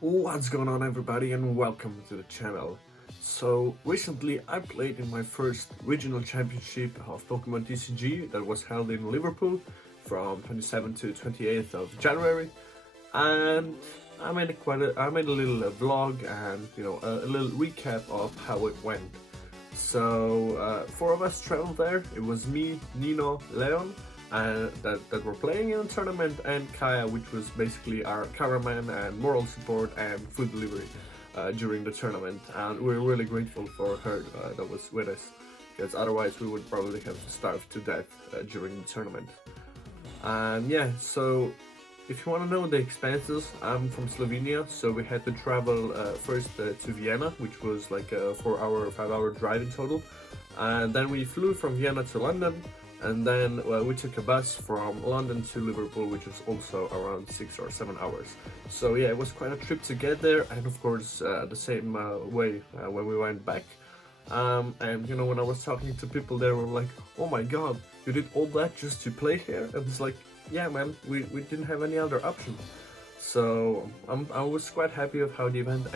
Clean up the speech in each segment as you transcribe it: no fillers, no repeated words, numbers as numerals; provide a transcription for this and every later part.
What's going on, everybody, and welcome to the channel. So recently I played in my first regional championship of Pokemon TCG that was held in Liverpool from 27th to 28th of January, and I made a little vlog and a little recap of how it went. So four of us traveled there. It was me, Nino, Leon, that were playing in the tournament, and Kaya, which was basically our cameraman and moral support and food delivery during the tournament. And we're really grateful for her that was with us, because otherwise we would probably have starved to death during the tournament. And yeah, so if you want to know the expenses, I'm from Slovenia, so we had to travel first to Vienna, which was like a 4-hour, 5-hour drive in total. And then we flew from Vienna to London, and then we took a bus from London to Liverpool, which was also around 6 or 7 hours. So yeah, it was quite a trip to get there, and of course the same way when we went back. And when I was talking to people, they were like, "Oh my god, you did all that just to play here?" And it's like, yeah man, we didn't have any other option. So I was quite happy of how the event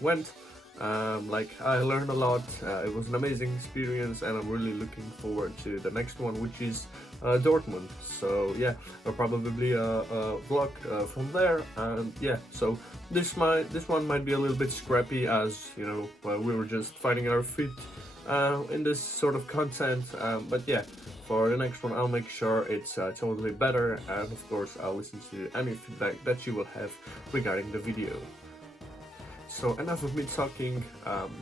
went. I learned a lot. It was an amazing experience, and I'm really looking forward to the next one, which is Dortmund. So yeah, I'll probably vlog from there. And yeah, so this one might be a little bit scrappy, as we were just finding our feet in this sort of content. But yeah, for the next one I'll make sure it's totally better, and of course I'll listen to any feedback that you will have regarding the video. So enough of me talking.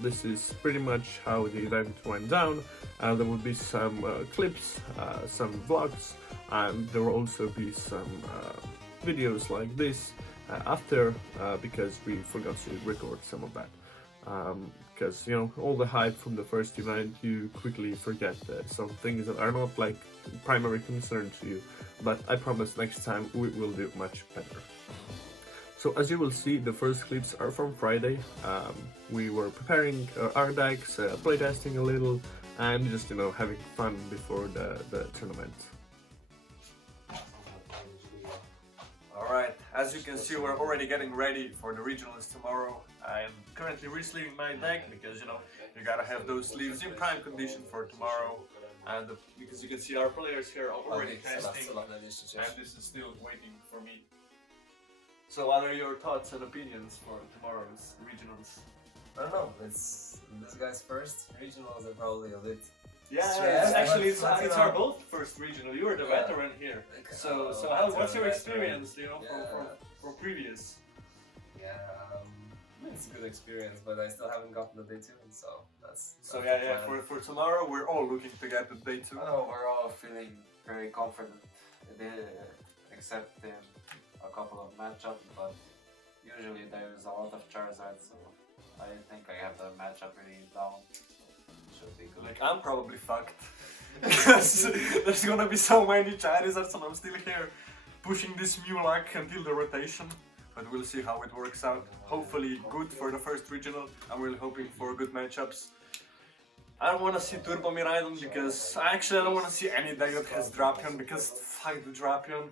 This is pretty much how the event went down. There will be some clips, some vlogs, and there will also be some videos like this after, because we forgot to record some of that. Because all the hype from the first event, you quickly forget some things that are not like primary concern to you. But I promise next time we will do much better. So as you will see, the first clips are from Friday. We were preparing our decks, playtesting a little, and just having fun before the tournament. Alright, as you can see, we're already getting ready for the regionals tomorrow. I'm currently resleeving my deck because you gotta have those sleeves in prime condition for tomorrow. And because you can see our players here are already testing, and this is still waiting for me. So what are your thoughts and opinions for tomorrow's regionals? I don't know, it's this guy's first regionals are probably a bit stressed. It's our both first regional. You were the veteran here. So what's your experience, from previous? Yeah, it's a good experience, but I still haven't gotten the day 2, so that's for tomorrow we're all looking to get the day 2. Oh, we're all feeling very confident, except in a couple of matchups, but usually there's a lot of Charizard, so I think I have the matchup really down. Should be good. Like, I'm probably fucked. Because there's gonna be so many Charizards, and I'm still here pushing this new luck until the rotation. But we'll see how it works out. Hopefully good for the first regional. I'm really hoping for good matchups. I don't want to see Turbo Miraidon, because I don't want to see any deck that has Drapion, because fuck the Drapion.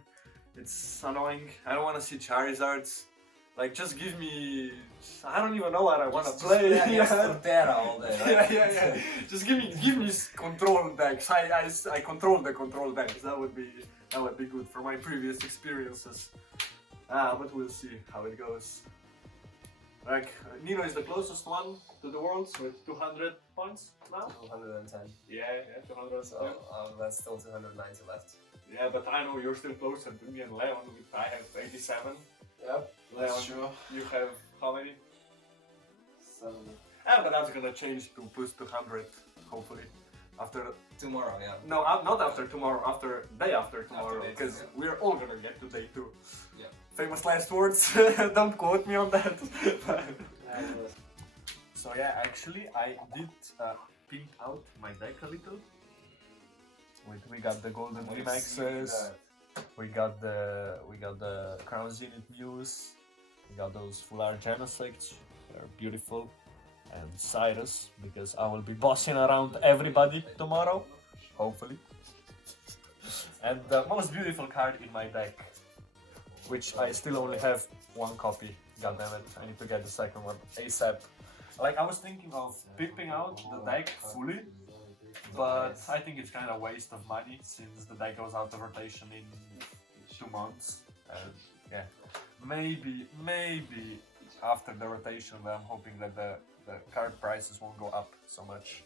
It's annoying. I don't want to see Charizards. Like, just give me... I don't even know what I want to play. Terra all day, right? yeah. Just give me control decks. I control the control decks. That would be good for my previous experiences. But we'll see how it goes. Like, Nino is the closest one to the worlds with 200 points now. 210. Yeah, 200. So that's still 290 left. Yeah, but I know you're still closer to me and Leon. I have 87. Yep, Leon, that's true. You have how many? 7. But that's gonna change to plus 200, hopefully. After tomorrow, yeah. No, not after tomorrow. Day after tomorrow, because we're all gonna get to day 2. Yeah. Famous last words. Don't quote me on that. So yeah, actually, I did pimp out my deck a little. We got the golden Remaxes. We got the Crown Zenith Muse. We got those full art Genesects. They're beautiful. And Cyrus, because I will be bossing around everybody tomorrow, hopefully. And the most beautiful card in my deck, which I still only have one copy God damn it, I need to get the second one ASAP. Like, I was thinking of pipping out the deck fully, but I think it's kind of waste of money since the deck goes out of rotation in 2 months. Yeah, maybe after the rotation, I'm hoping that the card prices won't go up so much.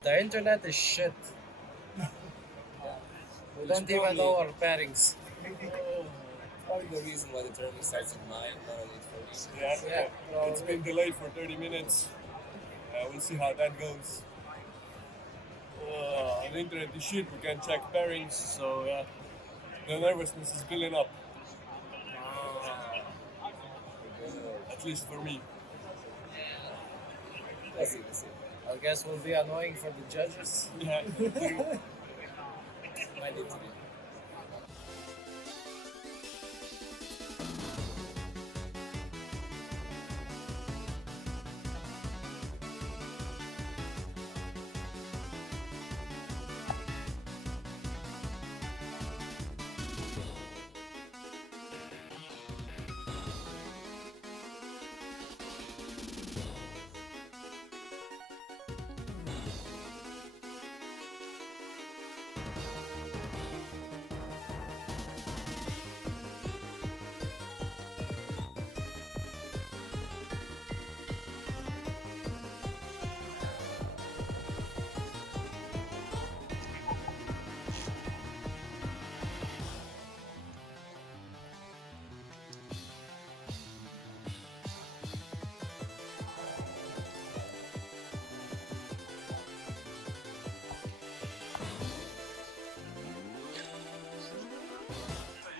The internet is shit. We don't even know our pairings. Probably the reason why the tournament starts at 9, not at 8:40. Yeah, It's been delayed for 30 minutes. We'll see how that goes. The internet is shit, we can't check pairings, so yeah, the nervousness is building up. At least for me. Let's see. I guess will be annoying for the judges. Yeah. Might need to be.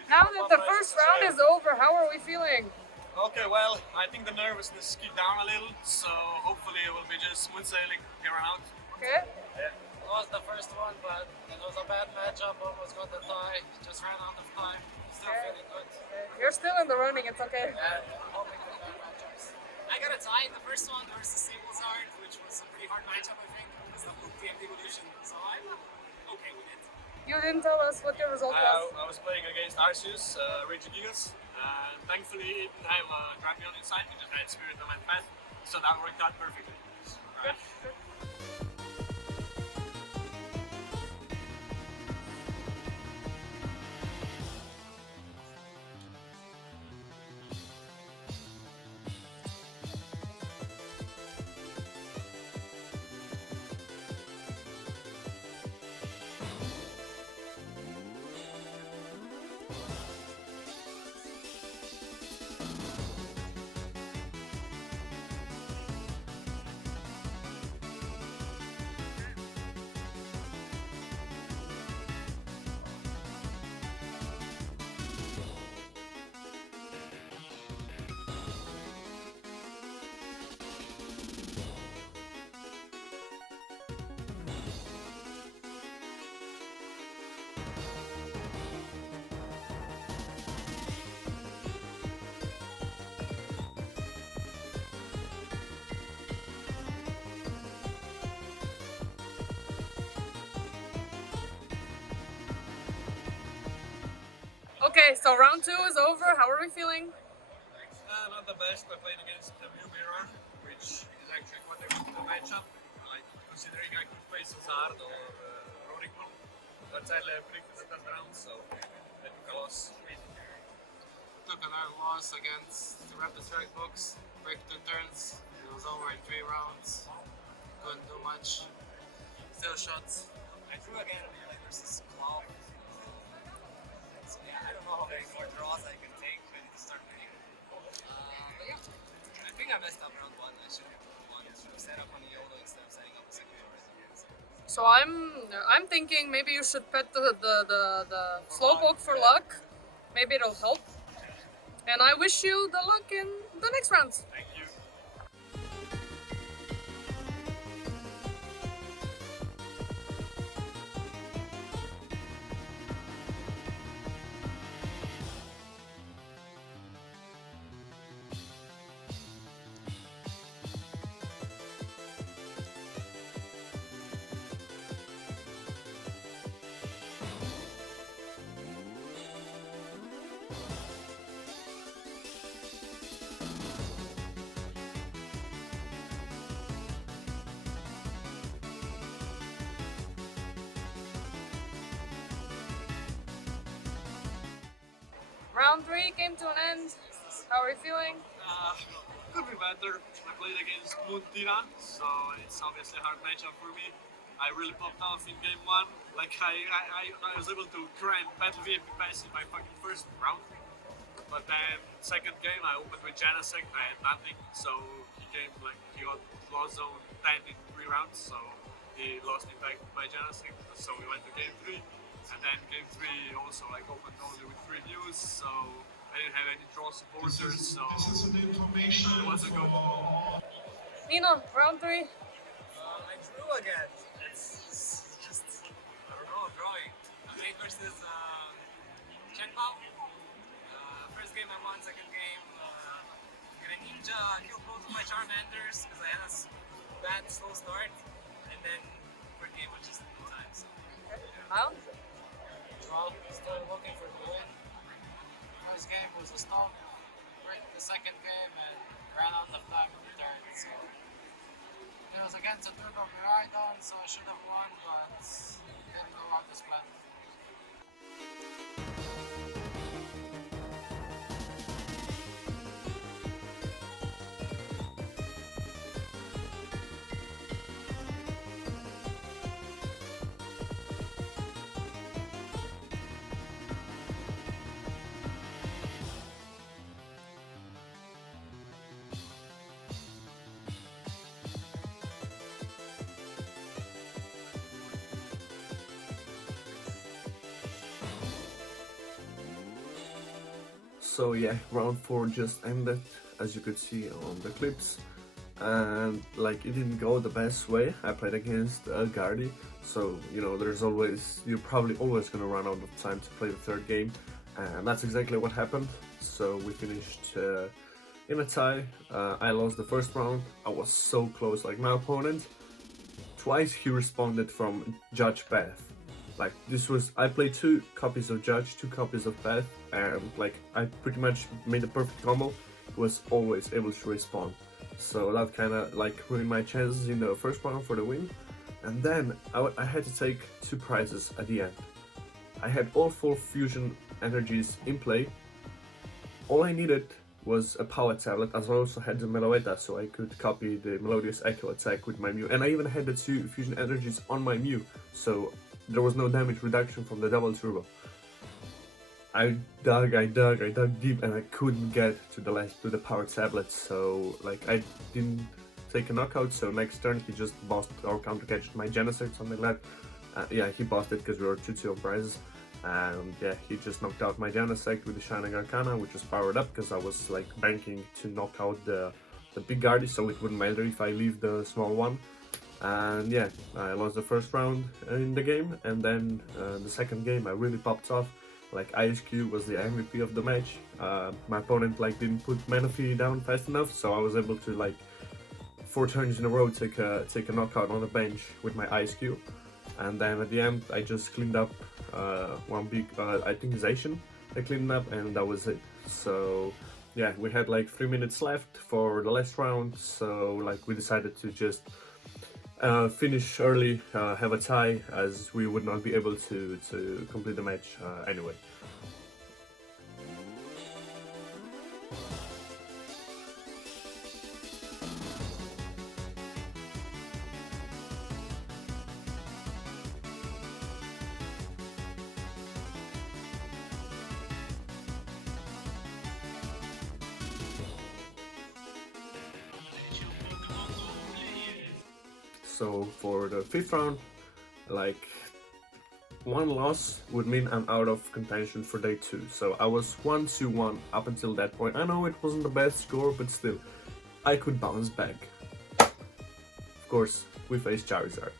Now that the first round is over, how are we feeling? Okay, well, I think the nervousness skipped down a little, so hopefully it will be just smooth sailing here on out. Okay. Lost the first one, but it was a bad matchup. Almost got the tie. Just ran out of time. Still feeling good. You're still in the running, it's okay. Hoping for bad matchups. I got a tie in the first one versus Sablezard, which was a pretty hard matchup, I think, because of the TM evolution, so I'm okay with it. You didn't tell us what your result was. I was playing against Arceus, Regigigas. Thankfully, it didn't have a Dragon inside, it just had Spirit Element Path, so that worked out perfectly. Good, good. Okay, so round 2 is over. How are we feeling? Not the best. I played against the Blue Mirror, which is actually quite a good matchup. Like, considering I could face Zard or Rorikon. But sadly I predicted that round, so I took a loss. Took another loss against the Rapid Strike box. Break 2 turns. It was over in 3 rounds. Couldn't do much. Still shots. I drew again versus Cloud. So yeah, I don't know how many more draws I can take ready to start winning. But yeah, I think I messed up round 1. I should have won. I should have set up on the YOLO instead of setting up a second horizon. So I'm thinking maybe you should pet the Slowpoke for luck. Maybe it'll help. And I wish you the luck in the next rounds. Thank you. Round 3 came to an end. How are you feeling? Could be better. I played against Muntina, so it's obviously a hard matchup for me. I really popped off in game 1. Like I was able to grind Battle VIP pass in my fucking first round. But then second game I opened with Janasek, I had nothing, so he got lost zone 10 in 3 rounds, so he lost impact with my Janasek, so we went to game 3. And then game 3 also opened only with 3 views, so I didn't have any draw supporters, so it wasn't good. Nino, round 3. I drew again. It's just, I don't know, drawing. I played versus Chenpao. First game I won, second game get a ninja, killed both of my Charmanders because I had a bad slow start. And then third game was just no time. So. How? Draw. Still looking for the win. First game was a stop. Break the second game and ran out of time on the turn. So it was against a turbo Vaaraiant, so I should have won, but didn't go out as planned. So yeah, round 4 just ended, as you could see on the clips, and like it didn't go the best way. I played against Gardy, so you know you're probably always gonna run out of time to play the third game, and that's exactly what happened. So we finished in a tie. I lost the first round. I was so close. Like my opponent, twice he responded from Judge Path. Like I played 2 copies of Judge, 2 copies of Path, and like I pretty much made a perfect combo. Was always able to respawn, so that kind of like ruined my chances in the first round for the win. And then I had to take 2 prizes at the end. I had all 4 fusion energies in play. All I needed was a power tablet, as I also had the Meloetta, so I could copy the Melodious Echo attack with my Mew, and I even had the 2 fusion energies on my Mew, so there was no damage reduction from the double turbo. I dug deep, and I couldn't get to the power tablet, so like I didn't take a knockout. So next turn he just bossed or counter catched my Genesect, something like that. Yeah, he bossed it because we were 2-2 on prizes, and yeah, he just knocked out my Genesect with the Shining Arcana, which was powered up because I was like banking to knock out the big Guardy, so it wouldn't matter if I leave the small one. And yeah, I lost the first round in the game, and then the second game I really popped off. Like ISQ was the MVP of the match. My opponent like didn't put Manaphy down fast enough, so I was able to like 4 turns in a row take a knockout on the bench with my ISQ. And then at the end I just cleaned up one big I think Zacian, I cleaned up, and that was it. So yeah, we had like 3 minutes left for the last round, so like we decided to just finish early, have a tie, as we would not be able to complete the match anyway. So for the fifth round, like one loss would mean I'm out of contention for day 2. So I was 1-1 up until that point. I know it wasn't the best score, but still, I could bounce back. Of course, we faced Charizard.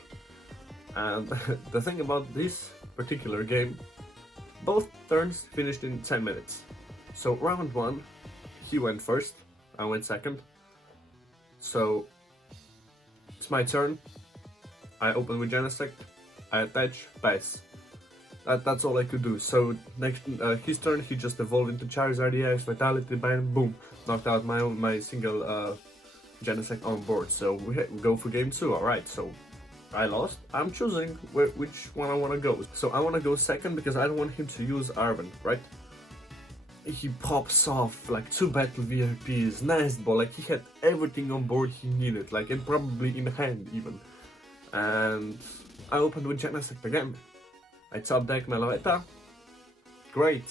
And the thing about this particular game, both turns finished in 10 minutes. So round 1, he went first, I went second. So it's my turn. I open with Genesect, I attach, pass. That's all I could do. So next, his turn, he just evolved into Charizard EX, Vitality, bam, boom, knocked out my single Genesect on board. So we go for game 2. All right, so I lost. I'm choosing which one I want to go. So I want to go second because I don't want him to use Arven, right? He pops off like 2 battle VIPs, Nest Ball, like he had everything on board he needed, like, and probably in hand even. And I opened with Genesect again. I top deck Meloetta. Great.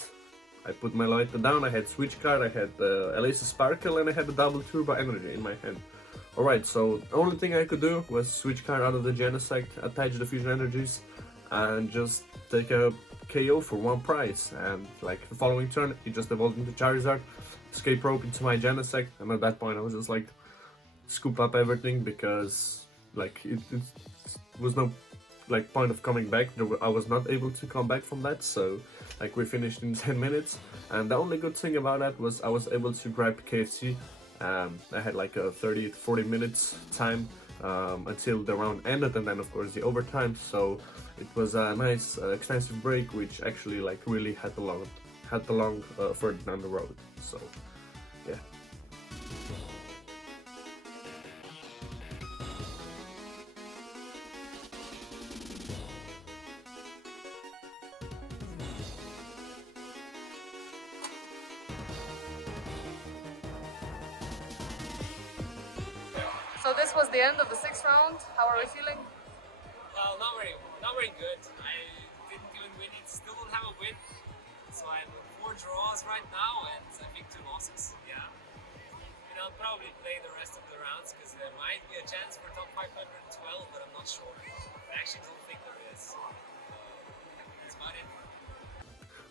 I put Meloetta down, I had Switch Card, I had Elisa Sparkle, and I had a double Turbo Energy in my hand. Alright, so the only thing I could do was Switch Card out of the Genesect, attach the Fusion Energies, and just take a KO for 1 price. And like the following turn, he just evolved into Charizard, Escape Rope into my Genesect, and at that point I was just like, scoop up everything, because like it was no like point of coming back. I was not able to come back from that, so like we finished in 10 minutes. And the only good thing about that was I was able to grab KFC. I had like a 30-40 minutes time until the round ended, and then of course the overtime. So it was a nice extensive break, which actually like really had the long further down the road. So yeah. So this was the end of the 6th round. How are we feeling? Well, not very good. I didn't even win it. Still don't have a win. So I'm 4 draws right now, and I think 2 losses. Yeah. And I'll probably play the rest of the rounds because there might be a chance for top 512, but I'm not sure. I actually don't think there is. That's about it.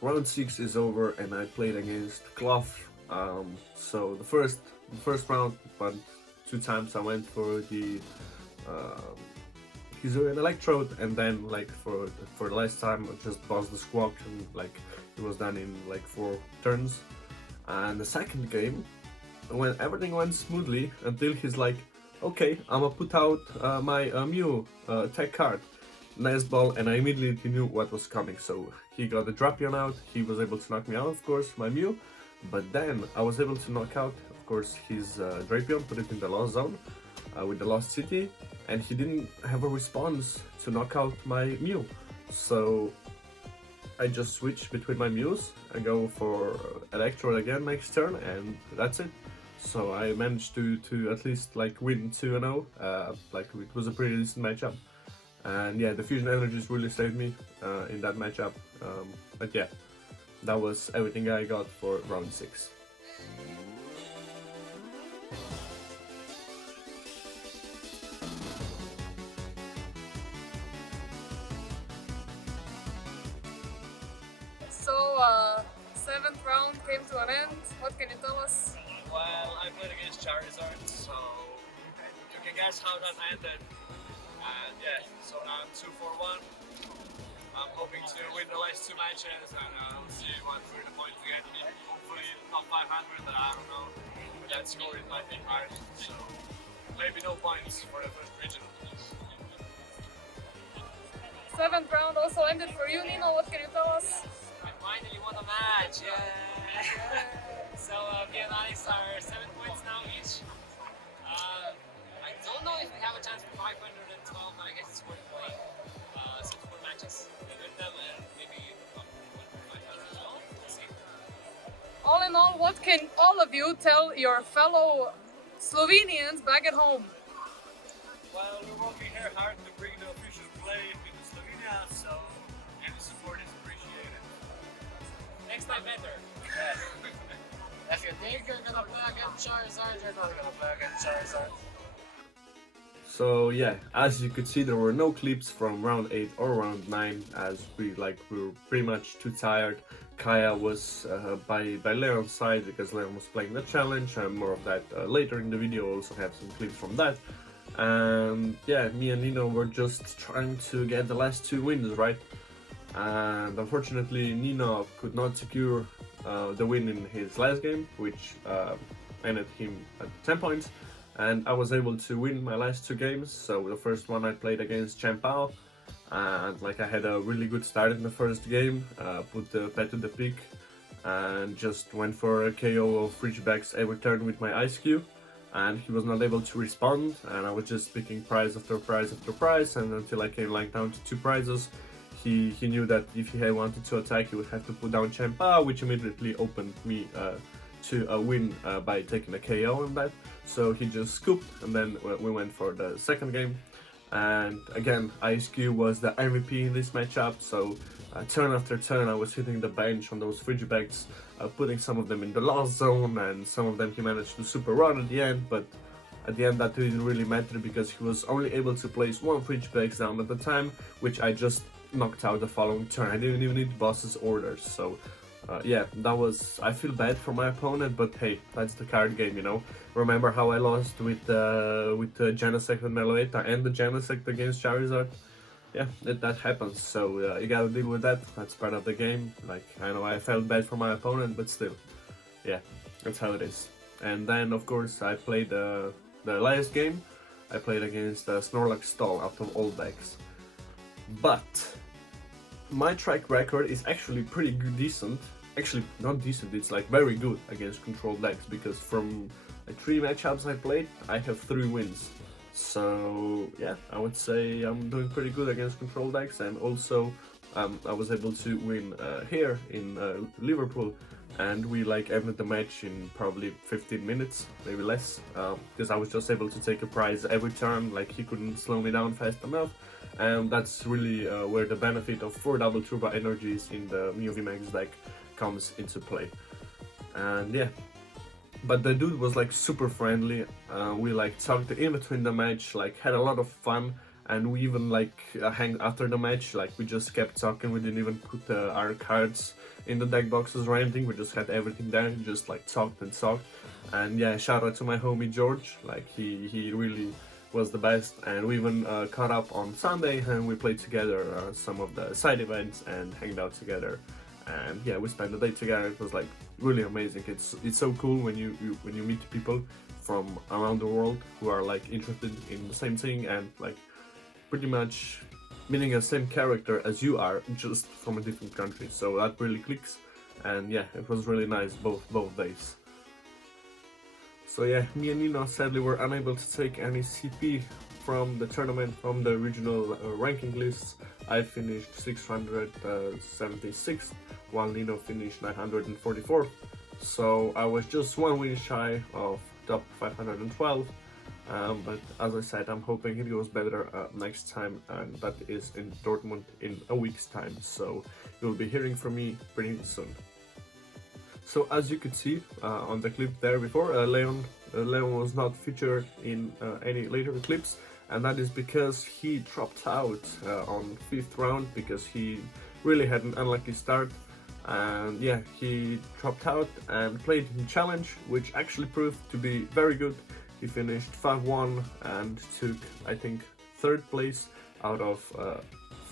Round 6 is over, and I played against Clough. So the first round, but 2 times I went for the Hisuian Electrode, and then like for the last time I just bossed the Squawk, and like it was done in like 4 turns. And the second game, when everything went smoothly until he's like, okay, I'm gonna put out my Mew tech card, Nest Ball, and I immediately knew what was coming. So he got the Drapion out, he was able to knock me out, of course, my Mew, but then I was able to knock out, of course, his Drapion, put it in the Lost Zone with the Lost City, and he didn't have a response to knock out my Mew. So I just switch between my Mews, I go for Electrode again next turn, and that's it. So I managed to at least like win 2-0, like it was a pretty decent matchup. And yeah, the Fusion Energies really saved me in that matchup. But yeah, that was everything I got for round 6. So 7th round came to an end. What can you tell us? Well, I played against Charizard, so you can guess how that ended. And yeah, so now I'm 2-1. I'm hoping to win the last 2 matches, and we'll see what the points get me. Hopefully top 500, but I don't know. But that score is might be hard, so maybe no points for the first regional. 7th round also ended for you, Nino. What can you tell us? finally won a match! Yeah! So me and Alex are 7 points now each. I don't know if we have a chance for 512, but I guess it's worth playing. Since 4 matches, we win them and maybe one for 500 as well. We'll see. All in all, what can all of you tell your fellow Slovenians back at home? Well, we're working here hard to bring the official play into Slovenia, so any support is appreciated. Next time better. If you think you're gonna play against Charizard, you're not gonna play against Charizard. So yeah, as you could see, there were no clips from round 8 or round 9, as we were pretty much too tired. Kaya was by Leon's side because Leon was playing the challenge, and more of that later in the video. We'll also have some clips from that. And yeah, me and Nino were just trying to get the last 2 wins, right? And unfortunately, Nino could not secure the win in his last game, which ended him at 10 points. And I was able to win my last 2 games. So the first one I played against Champao, and like I had a really good start in the first game, put the pet to the peak, and just went for a KO of Ridgebacks every turn with my Ice Cube. And he was not able to respond, and I was just picking prize after prize after prize, and until I came like down to 2 prizes. He knew that if he had wanted to attack, he would have to put down Champa, which immediately opened me to a win by taking a KO on that. So he just scooped, and then we went for the second game. And again, Ice Cube was the MVP in this matchup, so turn after turn I was hitting the bench on those Ridgebacks, putting some of them in the lost zone, and some of them he managed to super run at the end, but at the end that didn't really matter because he was only able to place 1 Ridgebacks down at the time, which I just knocked out the following turn. I didn't even need boss's orders, so yeah, that was, I feel bad for my opponent, but hey, that's the card game, you know. Remember how I lost with the Genesect and Meloetta and the Genesect against Charizard? Yeah, that happens, so you gotta deal with that. That's part of the game. Like, I know I felt bad for my opponent, but still, yeah, that's how it is. And then of course I played the last game. I played against Snorlax Stall out of all decks. But my track record is actually pretty good, decent. Actually, not decent, it's like very good against controlled decks, because from like 3 matchups I played, I have 3 wins. So yeah, I would say I'm doing pretty good against controlled decks, and also I was able to win here in Liverpool, and we like ended the match in probably 15 minutes, maybe less, because I was just able to take a prize every turn. Like, he couldn't slow me down fast enough. And that's really where the benefit of 4 double turbo energies in the New VMAX deck comes into play. And yeah, but the dude was like super friendly. We like talked in between the match, like had a lot of fun, and we even like hang after the match. Like, we just kept talking. We didn't even put our cards in the deck boxes or anything. We just had everything there and just like talked and talked. And yeah, shout out to my homie George. Like, he really was the best, and we even caught up on Sunday and we played together some of the side events and hanged out together, and yeah, we spent the day together. It was like really amazing. It's so cool when you meet people from around the world who are like interested in the same thing and like pretty much meaning the same character as you are, just from a different country. So that really clicks, and yeah, it was really nice both days. So yeah, me and Nino sadly were unable to take any CP from the tournament, from the regional ranking lists. I finished 676, while Nino finished 944. So I was just 1 win shy of top 512. But as I said, I'm hoping it goes better next time, and that is in Dortmund in a week's time. So you'll be hearing from me pretty soon. So as you could see on the clip there before, Leon was not featured in any later clips, and that is because he dropped out on 5th round because he really had an unlucky start. And yeah, he dropped out and played in challenge, which actually proved to be very good. He finished 5-1 and took, I think, 3rd place out of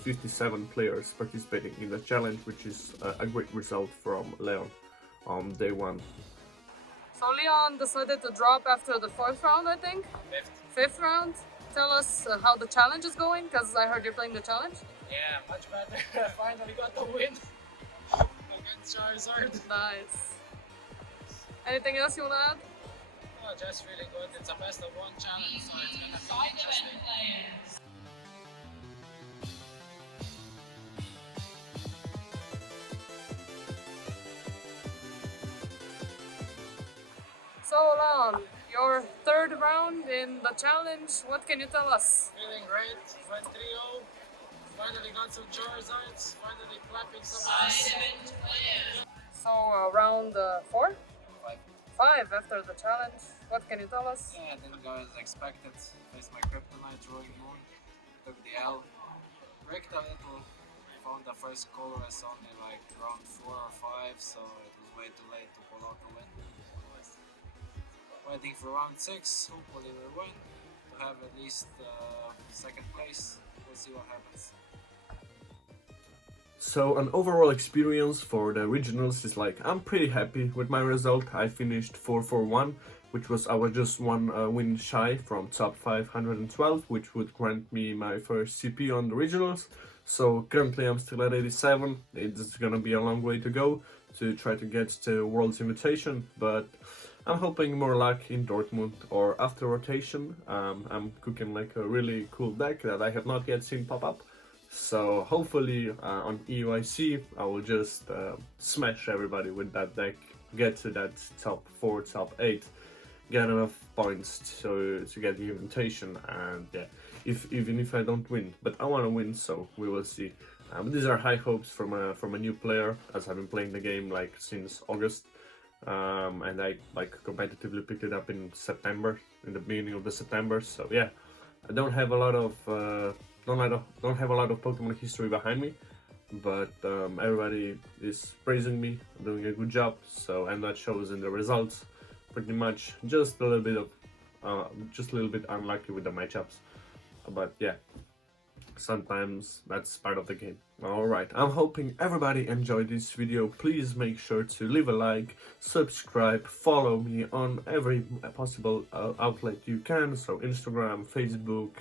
57 players participating in the challenge, which is a great result from Leon on day 1. So Leon decided to drop after the 4th round, I think? 5th round? Tell us how the challenge is going, because I heard you're playing the challenge. Yeah, much better. I finally got the win against Charizard. Nice. Anything else you wanna add? Oh, just really good. It's a best of one challenge, so it's gonna be interesting. So Leon, your third round in the challenge, what can you tell us? Feeling great. Went 3-0. Finally got some Charizards. Finally clapping some ass. So round 4? 5. 5 after the challenge. What can you tell us? Yeah, I didn't go as expected. Faced my Kryptonite, Rolling Moon, took the L. Bricked a little. Found the first colorless only like round 4 or 5, so it was way too late to pull out the win. Waiting for round 6, hopefully we'll win. To have at least second place. We'll see what happens. So an overall experience for the regionals is like, I'm pretty happy with my result. I finished 4-4-1, which was, I was just one win shy from top 512, which would grant me my first CP on the regionals. So currently I'm still at 87. It's gonna be a long way to go to try to get to World's Invitation, but I'm hoping more luck in Dortmund or after rotation. I'm cooking like a really cool deck that I have not yet seen pop up. So hopefully on EUIC I will just smash everybody with that deck, get to that top 4, top 8, get enough points to get the invitation, and yeah, even if I don't win, but I want to win, so we will see. These are high hopes from a new player, as I've been playing the game like since August, and I like competitively picked it up in September, in the beginning of the September. So yeah, I don't have a lot of don't have a lot of Pokemon history behind me, but everybody is praising me, doing a good job. So, and that shows in the results. Pretty much, just a little bit unlucky with the matchups, but yeah, sometimes that's part of the game. Alright, I'm hoping everybody enjoyed this video. Please make sure to leave a like, subscribe, follow me on every possible outlet you can, so Instagram, Facebook,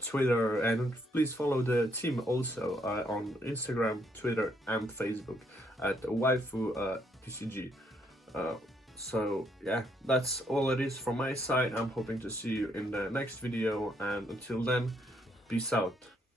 Twitter, and please follow the team also on Instagram, Twitter and Facebook at WaifuTCG. So yeah, that's all it is from my side. I'm hoping to see you in the next video, and until then, peace out.